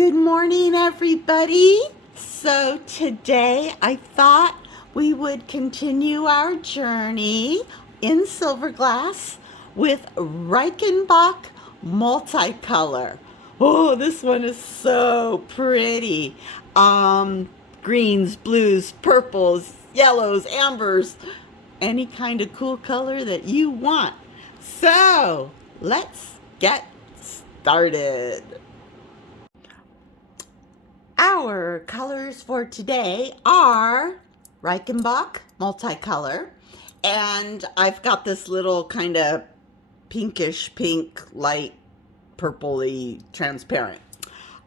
Good morning, everybody. So today I thought we would continue our journey in silver glass with Reichenbach Multicolor. Oh, this one is so pretty. Greens, blues, purples, yellows, ambers, any kind of cool color that you want. So let's get started. Our colors for today are Reichenbach Multicolor, and I've got this little kind of pinkish pink, light purpley transparent.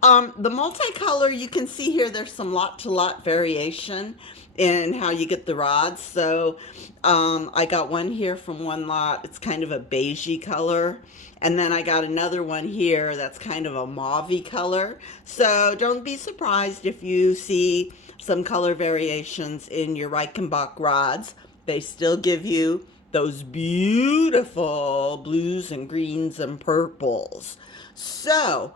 The multicolor, you can see here there's some lot to lot variation in how you get the rods. So I got one here from one lot. It's kind of a beigey color. And then I got another one here that's kind of a mauvey color. So don't be surprised if you see some color variations in your Reichenbach rods. They still give you those beautiful blues and greens and purples. So,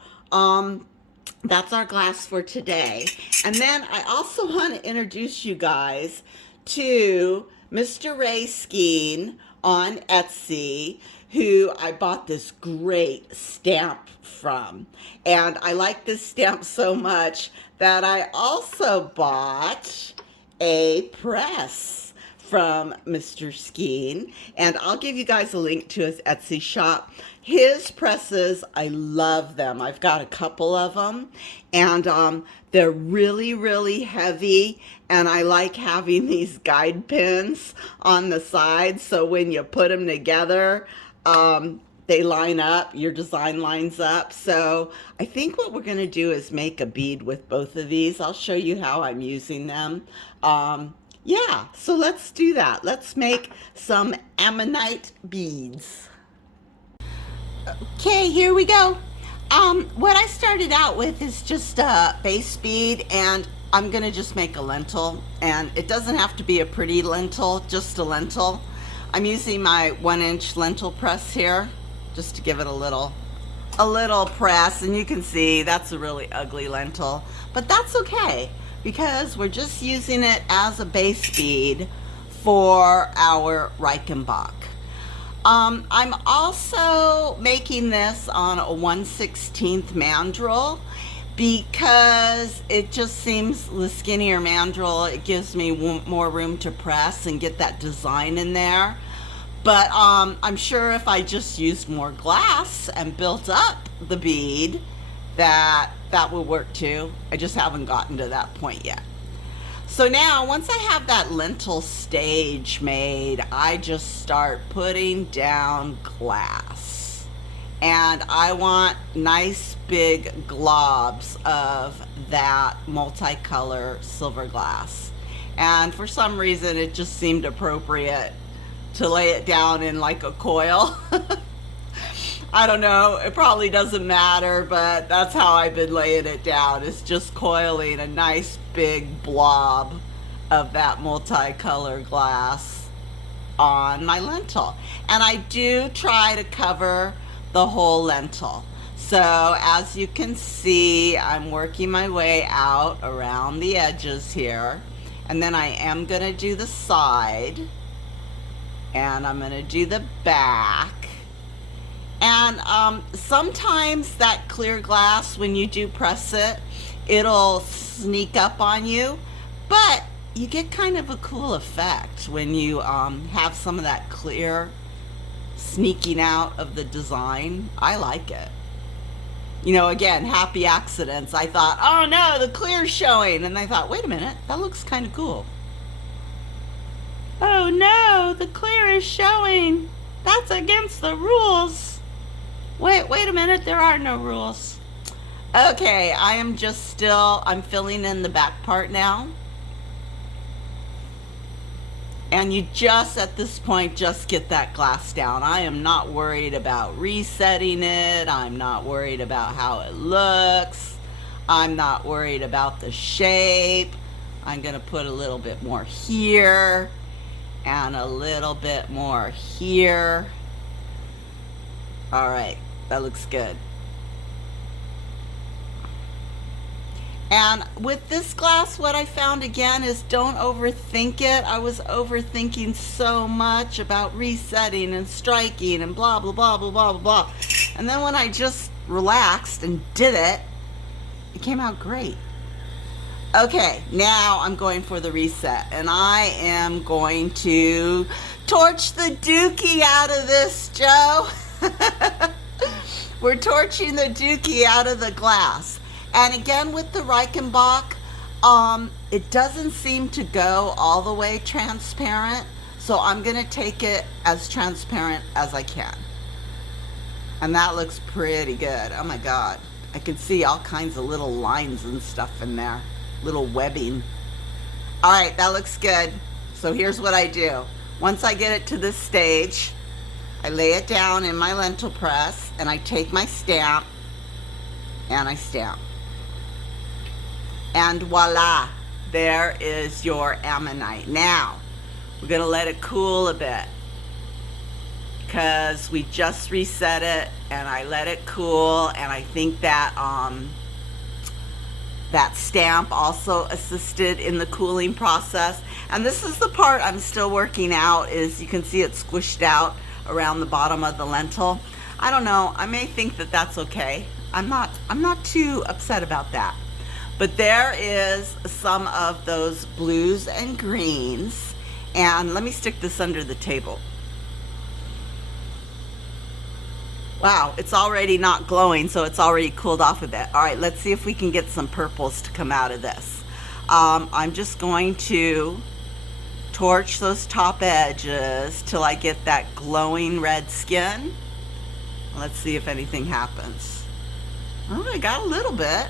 that's our glass for today. And then I also want to introduce you guys to Mr. Ray Skeen on Etsy, who I bought this great stamp from. And I like this stamp so much that I also bought a press from Mr. Skeen, and I'll give you guys a link to his Etsy shop. His presses, I love them. I've got a couple of them, and they're really, really heavy, and I like having these guide pins on the side, so when you put them together, they line up, your design lines up. So I think what we're going to do is make a bead with both of these. I'll show you how I'm using them. Yeah, so let's do that. Let's make some Ammonite beads. Okay, here we go. What I started out with is just a base bead, and I'm gonna just make a lentil, and it doesn't have to be a pretty lentil, just a lentil. I'm using my 1-inch lentil press here, just to give it a little press, and you can see that's a really ugly lentil, but that's okay, because we're just using it as a base bead for our Reichenbach. I'm also making this on a 1/16 mandrel because it just seems the skinnier mandrel, it gives me more room to press and get that design in there. But I'm sure if I just used more glass and built up the bead, that would work too. I just haven't gotten to that point yet. So now, once I have that lentil stage made, I just start putting down glass. And I want nice big globs of that multicolor silver glass. And for some reason, it just seemed appropriate to lay it down in like a coil. I don't know, it probably doesn't matter, but that's how I've been laying it down. It's just coiling a nice big blob of that multicolor glass on my lentil. And I do try to cover the whole lentil. So as you can see, I'm working my way out around the edges here. And then I am gonna do the side, and I'm gonna do the back. And sometimes that clear glass, when you do press it, it'll sneak up on you, but you get kind of a cool effect when you have some of that clear sneaking out of the design. I like it. You know, again, happy accidents. I thought, oh no, the clear's showing. And I thought, wait a minute, that looks kind of cool. Oh no, the clear is showing. That's against the rules. Wait a minute, there are no rules. Okay, I'm filling in the back part now. And you just, at this point, just get that glass down. I am not worried about resetting it. I'm not worried about how it looks. I'm not worried about the shape. I'm gonna put a little bit more here and a little bit more here. All right, that looks good. And with this glass, what I found again is don't overthink it. I was overthinking so much about resetting and striking and blah, blah, blah, blah, blah, blah. And then when I just relaxed and did it, it came out great. Okay, now I'm going for the reset, and I am going to torch the dookie out of this, Joe. We're torching the dookie out of the glass. And again, with the Reichenbach, it doesn't seem to go all the way transparent, so I'm going to take it as transparent as I can. And that looks pretty good. Oh my God. I can see all kinds of little lines and stuff in there. Little webbing. All right, that looks good. So here's what I do. Once I get it to this stage, I lay it down in my lentil press and I take my stamp and I stamp. And voila, there is your Ammonite. Now, we're gonna let it cool a bit because we just reset it and I let it cool, and I think that that stamp also assisted in the cooling process. And this is the part I'm still working out, is you can see it squished out around the bottom of the lentil. I don't know, I may think that that's okay. I'm not too upset about that. But there is some of those blues and greens, and let me stick this under the table. Wow, it's already not glowing, so it's already cooled off a bit. All right, let's see if we can get some purples to come out of this. I'm just going to torch those top edges till I get that glowing red skin. Let's see if anything happens. Oh, I got a little bit.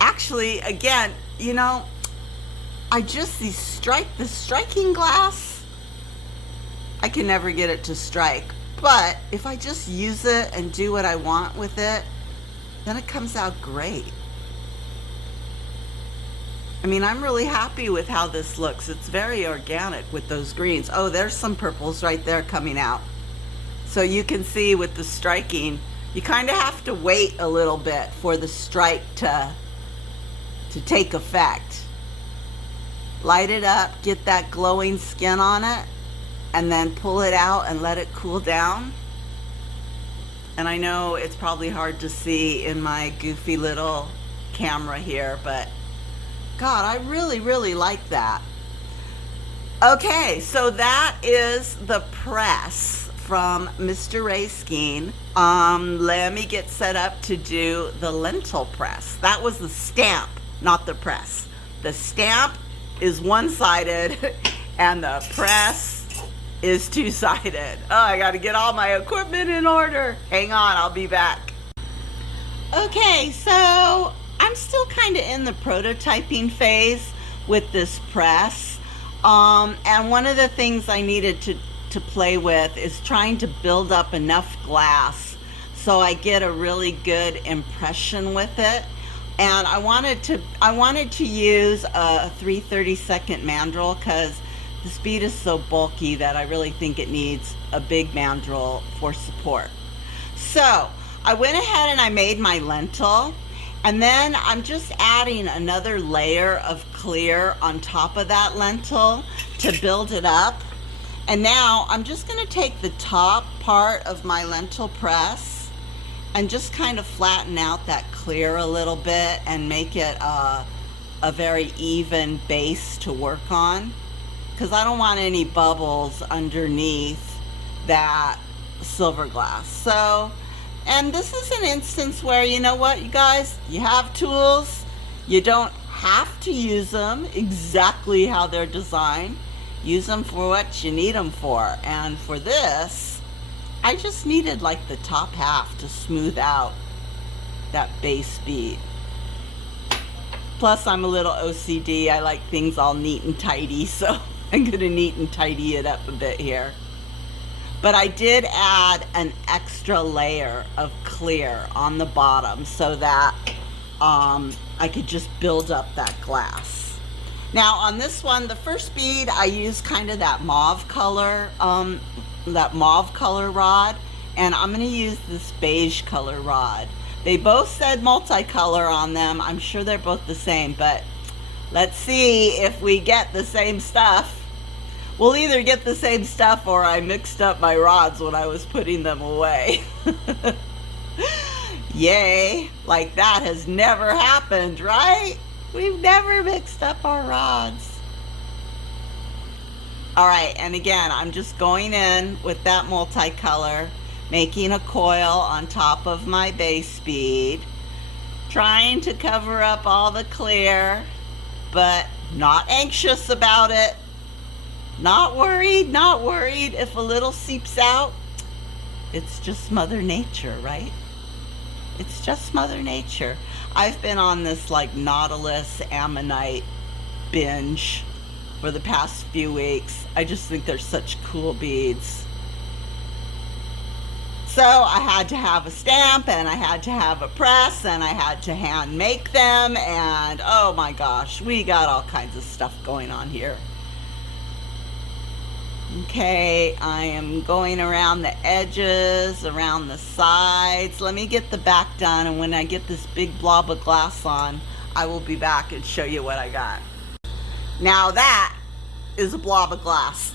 Actually, again, you know, the striking glass, I can never get it to strike. But if I just use it and do what I want with it, then it comes out great. I mean, I'm really happy with how this looks. It's very organic with those greens. Oh, there's some purples right there coming out. So you can see with the striking, you kind of have to wait a little bit for the strike to take effect. Light it up, get that glowing skin on it, and then pull it out and let it cool down. And I know it's probably hard to see in my goofy little camera here, but God, I really, really like that. Okay, so that is the press from Mr. Reichenbach. Let me get set up to do the lentil press. That was the stamp, not the press. The stamp is one-sided and the press is two-sided. Oh, I gotta get all my equipment in order. Hang on, I'll be back. Okay, so I'm still kind of in the prototyping phase with this press. And one of the things I needed to play with is trying to build up enough glass so I get a really good impression with it. And I wanted to use a 3/32 mandrel because this bead is so bulky that I really think it needs a big mandrel for support. So I went ahead and I made my lentil, and then I'm just adding another layer of clear on top of that lentil to build it up. And now I'm just going to take the top part of my lentil press and just kind of flatten out that clear a little bit and make it a very even base to work on, because I don't want any bubbles underneath that silver glass. So, and this is an instance where, you know what, you guys, you have tools. You don't have to use them exactly how they're designed. Use them for what you need them for. And for this, I just needed like the top half to smooth out that base bead. Plus, I'm a little OCD. I like things all neat and tidy, so I'm going to neat and tidy it up a bit here. But I did add an extra layer of clear on the bottom so that I could just build up that glass. Now on this one, the first bead, I used kind of that mauve color rod, and I'm going to use this beige color rod. They both said multicolor on them. I'm sure they're both the same, but let's see if we get the same stuff. We'll either get the same stuff or I mixed up my rods when I was putting them away. Yay, like that has never happened, right? We've never mixed up our rods. All right, and again, I'm just going in with that multicolor, making a coil on top of my base bead, trying to cover up all the clear, but not anxious about it. Not worried if a little seeps out. It's just Mother Nature, right? It's just Mother Nature. I've been on this like Nautilus Ammonite binge for the past few weeks. I just think they're such cool beads. So I had to have a stamp, and I had to have a press, and I had to hand make them, and oh my gosh, we got all kinds of stuff going on here. Okay, I am going around the edges, around the sides. Let me get the back done, and when I get this big blob of glass on, I will be back and show you what I got. Now that is a blob of glass.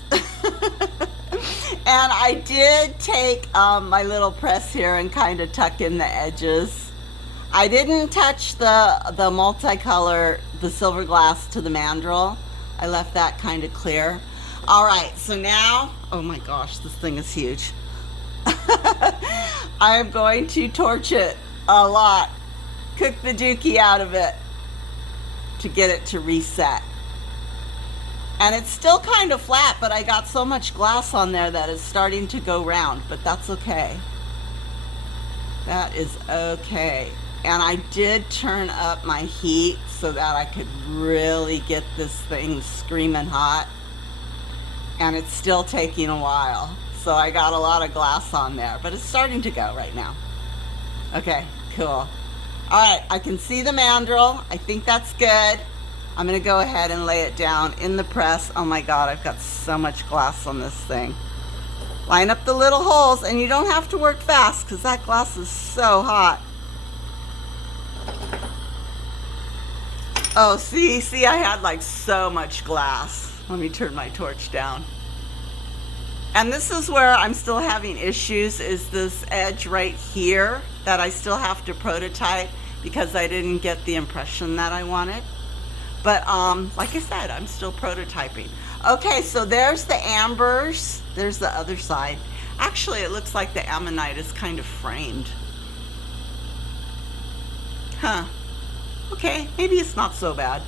And I did take my little press here and kind of tuck in the edges. I didn't touch the multicolor, the silver glass to the mandrel. I left that kind of clear. All right, so now, oh my gosh, this thing is huge. I am going to torch it a lot, cook the dookie out of it to get it to reset. And it's still kind of flat, but I got so much glass on there that it's starting to go round, but that's okay. That is okay. And I did turn up my heat so that I could really get this thing screaming hot. And it's still taking a while. So I got a lot of glass on there, but it's starting to go right now. Okay, cool. All right, I can see the mandrel. I think that's good. I'm gonna go ahead and lay it down in the press. Oh my God, I've got so much glass on this thing. Line up the little holes, and you don't have to work fast because that glass is so hot. Oh, see, I had like so much glass. Let me turn my torch down. And this is where I'm still having issues, is this edge right here that I still have to prototype because I didn't get the impression that I wanted. But like I said, I'm still prototyping. Okay, so there's the ambers. There's the other side. Actually, it looks like the ammonite is kind of framed. Huh. Okay, maybe it's not so bad.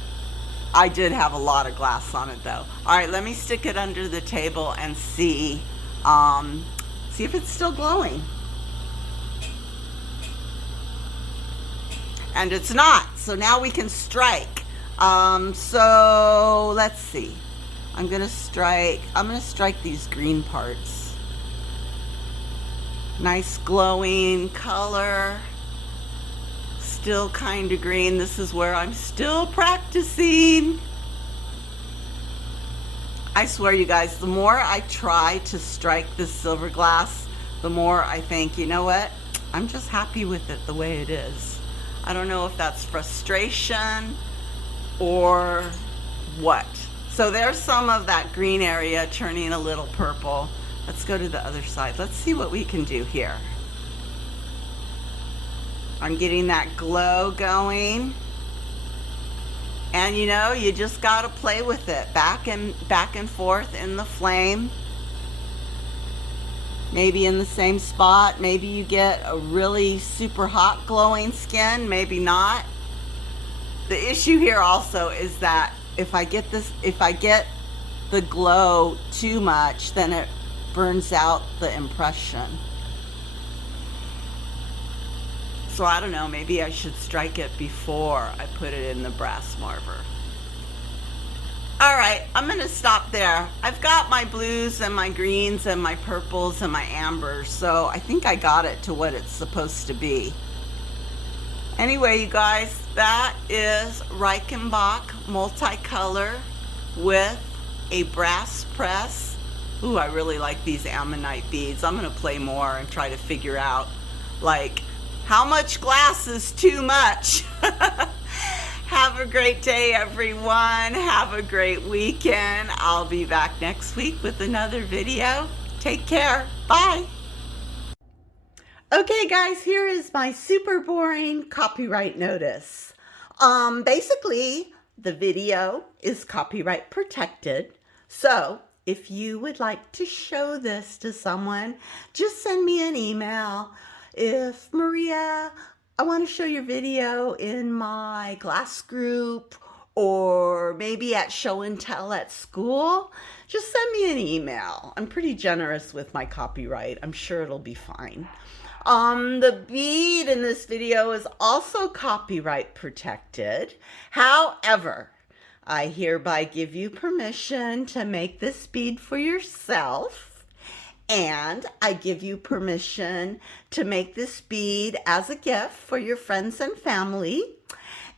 I did have a lot of glass on it though. All right, let me stick it under the table and see if it's still glowing. And it's not, so now we can strike. So let's see. I'm gonna strike these green parts. Nice glowing color. Still kind of green. This is where I'm still practicing. I swear you guys, the more I try to strike this silver glass, the more I think, you know what? I'm just happy with it the way it is. I don't know if that's frustration or what. So there's some of that green area turning a little purple. Let's go to the other side. Let's see what we can do here. I'm getting that glow going. And you know, you just gotta play with it. Back and forth in the flame. Maybe in the same spot. Maybe you get a really super hot glowing skin, maybe not. The issue here also is that if I get the glow too much, then it burns out the impression. So I don't know, maybe I should strike it before I put it in the brass marver. All right, I'm gonna stop there. I've got my blues and my greens and my purples and my ambers, so I think I got it to what it's supposed to be. Anyway, you guys, that is Reichenbach multicolor with a brass press. Ooh, I really like these ammonite beads. I'm gonna play more and try to figure out like How much glass is too much? Have a great day, everyone. Have a great weekend. I'll be back next week with another video. Take care. Bye. Okay, guys, here is my super boring copyright notice. Basically, the video is copyright protected. So if you would like to show this to someone, just send me an email. If Maria, I want to show your video in my class group or maybe at show and tell at school, just send me an email. I'm pretty generous with my copyright. I'm sure it'll be fine. The bead in this video is also copyright protected. However, I hereby give you permission to make this bead for yourself. And I give you permission to make this bead as a gift for your friends and family.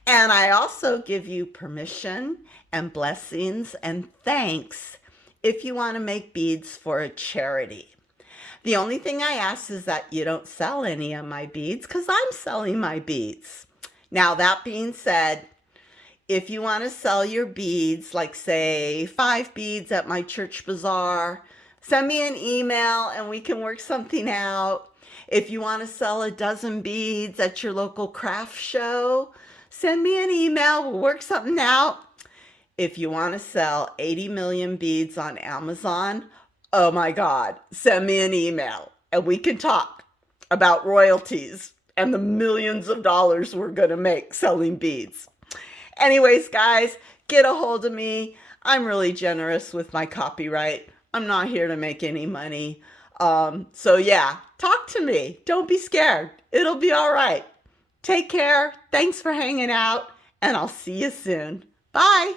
And I also give you permission and blessings and thanks if you want to make beads for a charity. The only thing I ask is that you don't sell any of my beads because I'm selling my beads. Now, that being said, if you want to sell your beads, like say 5 beads at my church bazaar, send me an email and we can work something out. If you want to sell a dozen beads at your local craft show, send me an email. We'll work something out. If you want to sell 80 million beads on Amazon, oh my God, send me an email and we can talk about royalties and the millions of dollars we're going to make selling beads. Anyways, guys, get a hold of me. I'm really generous with my copyright. I'm not here to make any money. So yeah, talk to me. Don't be scared. It'll be all right. Take care. Thanks for hanging out, and I'll see you soon. Bye.